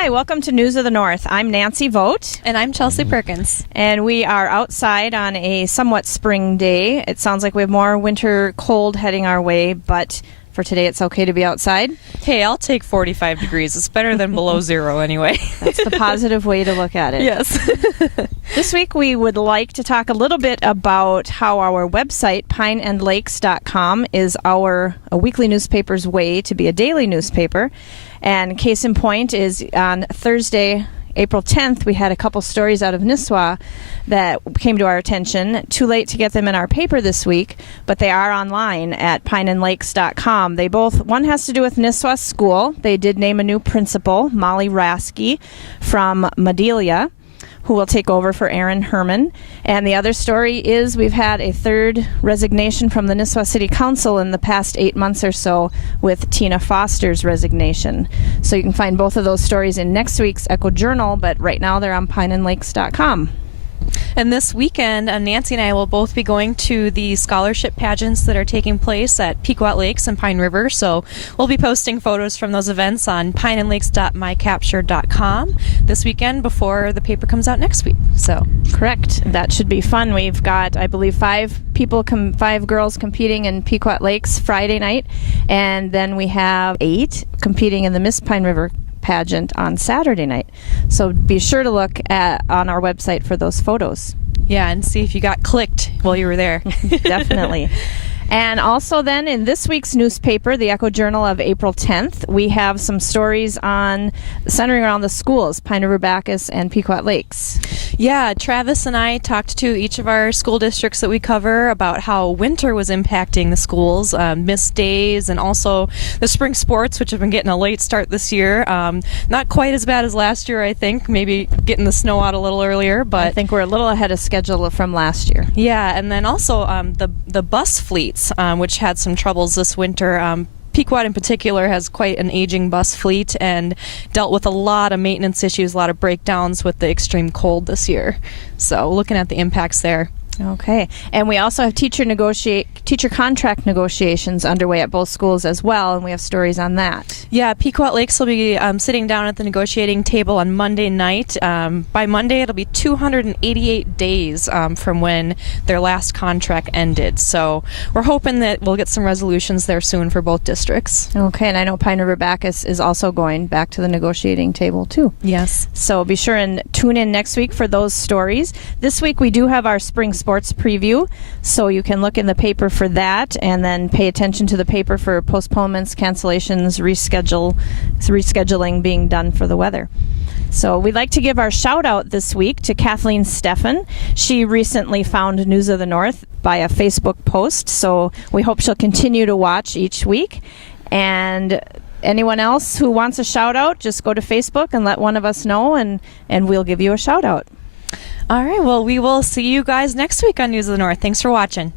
Hi, welcome to News of the North. I'm Nancy Vogt. And I'm Chelsea Perkins. And we are outside on a somewhat spring day. It sounds like we have more winter cold heading our way, but for today it's okay to be outside. Hey, I'll take 45 degrees. It's better than below zero anyway. That's the positive way to look at it. Yes. This week we would like to talk a little bit about how our website, pineandlakes.com, is a weekly newspaper's way to be a daily newspaper. And case in point is on Thursday, April 10th, we had a couple stories out of Nisswa that came to our attention. Too late to get them in our paper this week, but they are online at pineandlakes.com. One has to do with Nisswa School. They did name a new principal, Molly Rasky from Madelia, who will take over for Aaron Herman. And the other story is we've had a third resignation from the Nisswa City Council in the past 8 months or so with Tina Foster's resignation. So you can find both of those stories in next week's Echo Journal, but right now they're on pineandlakes.com. And this weekend, Nancy and I will both be going to the scholarship pageants that are taking place at Pequot Lakes and Pine River. So we'll be posting photos from those events on pineandlakes.mycapture.com this weekend before the paper comes out next week. So correct. That should be fun. We've got, I believe, five girls competing in Pequot Lakes Friday night, and then we have 8 competing in the Miss Pine River pageant on Saturday night. So be sure to look on our website for those photos. Yeah, and see if you got clicked while you were there. Definitely. And also then in this week's newspaper, the Echo Journal of April 10th, we have some stories centering around the schools, Pine River Bacchus and Pequot Lakes. Yeah, Travis and I talked to each of our school districts that we cover about how winter was impacting the schools, missed days, and also the spring sports, which have been getting a late start this year. Not quite as bad as last year, I think. Maybe getting the snow out a little earlier, but I think we're a little ahead of schedule from last year. Yeah, and then also the bus fleets, which had some troubles this winter. Pequot in particular has quite an aging bus fleet and dealt with a lot of maintenance issues, a lot of breakdowns with the extreme cold this year. So looking at the impacts there. Okay. And we also have teacher contract negotiations underway at both schools as well, and we have stories on that. Yeah, Pequot Lakes will be sitting down at the negotiating table on Monday night. By Monday, it'll be 288 days from when their last contract ended. So we're hoping that we'll get some resolutions there soon for both districts. Okay, and I know Pine River Bacchus is also going back to the negotiating table too. Yes. So be sure and tune in next week for those stories. This week we do have our spring sports preview, so you can look in the paper for that and then pay attention to the paper for postponements, cancellations, rescheduling being done for the weather. So we'd like to give our shout out this week to Kathleen Steffen. She recently found News of the North by a Facebook post, so we hope she'll continue to watch each week. And anyone else who wants a shout out, just go to Facebook and let one of us know, and we'll give you a shout out. All right, well, we will see you guys next week on News of the North. Thanks for watching.